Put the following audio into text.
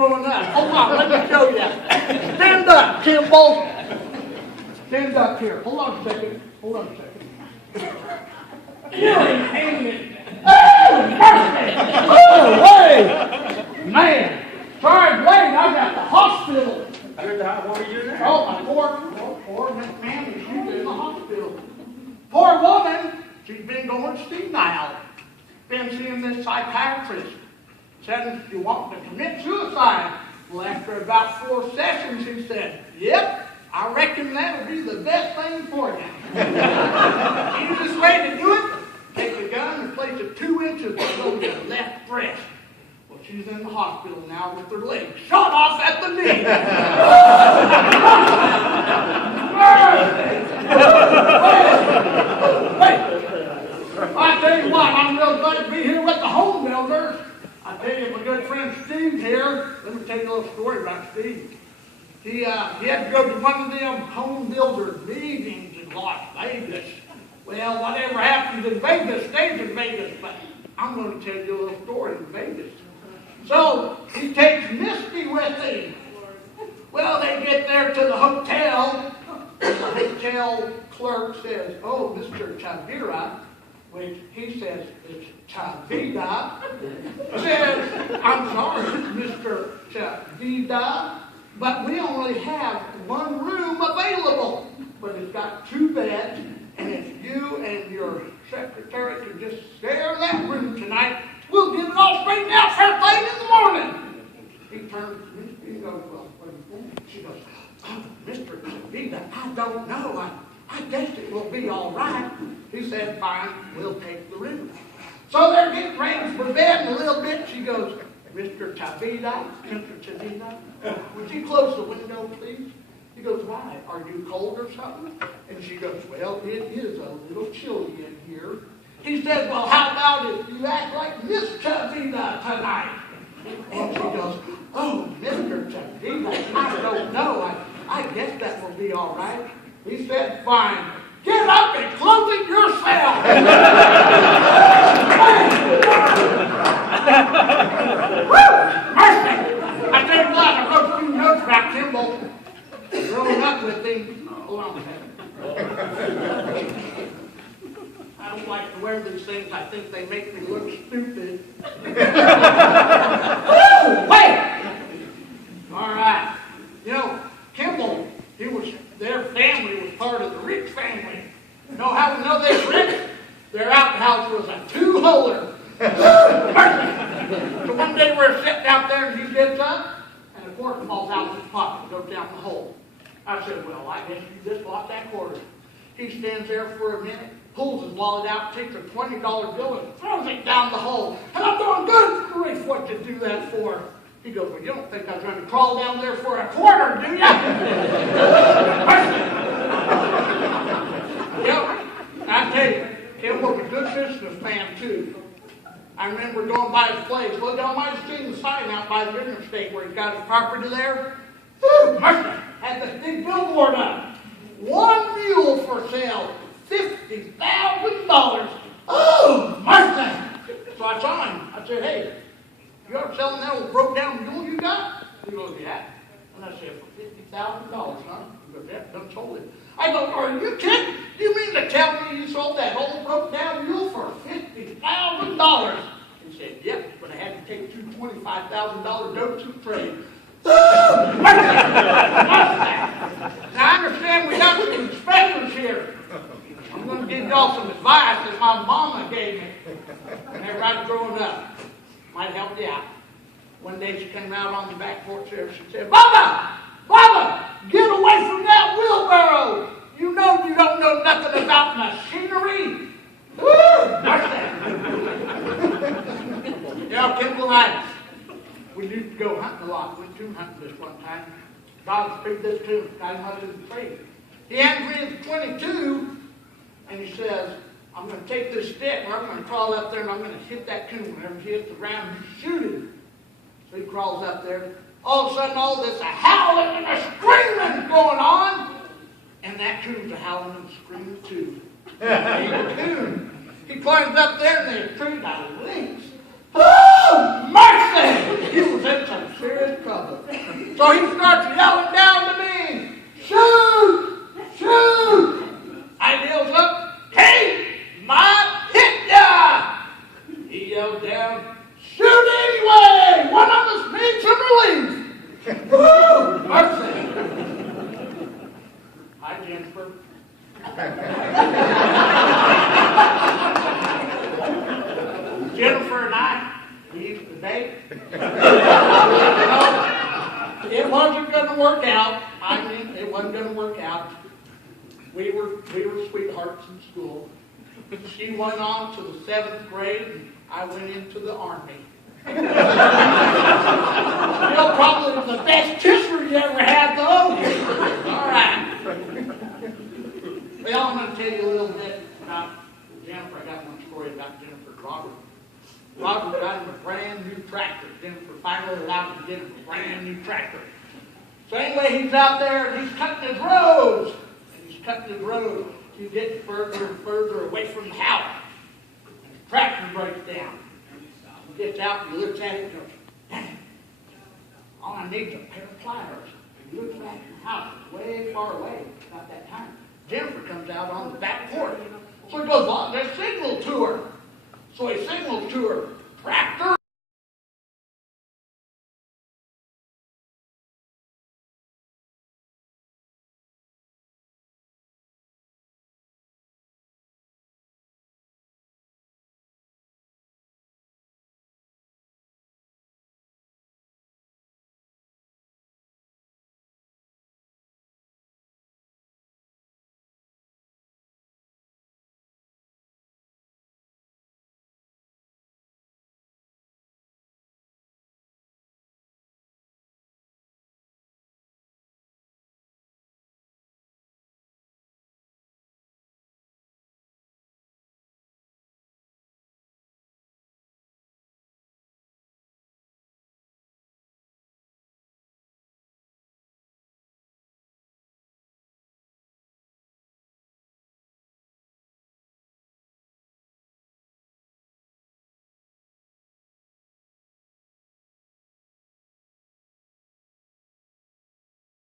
growing up. Hold on, let me show you. Stand up, Kimball. Stand up here. Hold on a second. Hold on a second. You're hanging. Oh, mercy! Oh, wait! Man, sorry, Blake, I was at the hospital. What are you doing? Oh, my poor man, she's in the hospital. Poor woman, she's been going senile. Been seeing this psychiatrist. Said she wanted to commit suicide. Well, after about 4 sessions, he said, yep, I reckon that'll be the best thing for you. Easiest way to do it, take a gun and place it 2 inches below your left breast. Well, she's in the hospital now with her leg shot off at the knee. I tell you what, I'm real glad to be here with the home builders. I tell you, my good friend Steve here, let me tell you a little story about Steve. He had to go to one of them home builder meetings in Las Vegas. Well, whatever happens in Vegas stays in Vegas, but I'm going to tell you a little story in Vegas. So, he takes Misty with him. Well, they get there to the hotel. The hotel clerk says, oh, Mr. Chavira, which he says is Chavida, says, I'm sorry, Mr. Chavida, but we only have 1 room available. But it's got 2 beds, and if you and your secretary can just share that room tonight, we'll get it all straightened out first thing in the morning. He turns to me, he goes, well, what do you think? She goes, oh, Mr. Chavida, I don't know. I guess it will be all right. He said, fine, we'll take the room. So they're getting ready for bed in a little bit. She goes, Mr. Chavida, would you close the window, please? He goes, why? Are you cold or something? And she goes, well, it is a little chilly in here. He says, well, how about if you act like Miss Chavida tonight? And she goes, oh, Mr. Chavida, I don't know. I guess that will be all right. He said, fine. Get up and close it yourself. Woo! Mercy! I tell you what, I wrote a few notes about Kimball. Growing up with him. Hold on a second. I don't like to wear these things. I think they make me look stupid. Woo! Wait! All right. You know, Kimball, their family was part of the rich family. You know how we know they're rich? Their outhouse was a 2-holer. So one day we're sitting out there and he gets up and a quarter falls out of his pocket and goes down the hole. I said, well, I guess you just lost that quarter. He stands there for a minute, pulls his wallet out, takes a $20 bill and throws it down the hole. And I'm going, good grief, what'd you do that for? He goes, well, you don't think I was going to crawl down there for a quarter, do you? I tell you, Kim was a good businessman, too. I remember going by his place. Well, y'all might have seen the sign out by the interstate where he's got his property there. Woo, mercy! Had this big billboard up. 1 mule for sale, $50,000. Oh, mercy! So I saw him. I said, hey, you ever selling that old broke down mule you got? He goes, yeah. And I said, for $50,000, huh? He goes, yeah, done sold it. I go, are you kidding? You mean to tell me you sold that old broke down mule for $50,000? He said, yep, but I had to take 2 $25,000 notes to trade. Now I understand we got some inspectors here. I'm going to give y'all some advice that my mama gave me whenever I was growing up. Might help you out. One day she came out on the back porch there and she said, Bubba! Bubba! Get away from that wheelbarrow! You know you don't know nothing about machinery! Woo! Yeah, Kimball and I, we used to go hunting a lot. We went tune hunting this one time. God speak this to him. Got him up in the tree. He hands me his .22 and he says, I'm going to take this stick and I'm going to crawl up there and I'm going to hit that coon. Whenever he hits the ground, you shoot him. So he crawls up there. All of a sudden, all this a howling and a screaming going on. And that coon's a howling and screaming too. Evil coon. He climbs up there and the tree got links. Oh, mercy! He was in some serious trouble. okay? It wasn't gonna work out. I mean, it wasn't gonna work out. We were sweethearts in school. She went on to the 7th grade, and I went into the Army. You know, probably the best kisser you ever had, though. All right. Well, I'm going to tell you a little bit about Jennifer. I got one story about Jennifer and Robert. Robert got him a brand new tractor. Jennifer finally allowed him to get him a brand new tractor. So anyway, he's out there and he's cutting his roads. And he's cutting his road. He's getting further and further away from the house. And the tractor breaks down. He gets out and he looks at it and goes, dang, all I need is a pair of pliers. He looks back in the house. It's way far away about that time. Jennifer comes out on the back porch. So he goes on, there's signal to her. So he signals to her, tractor.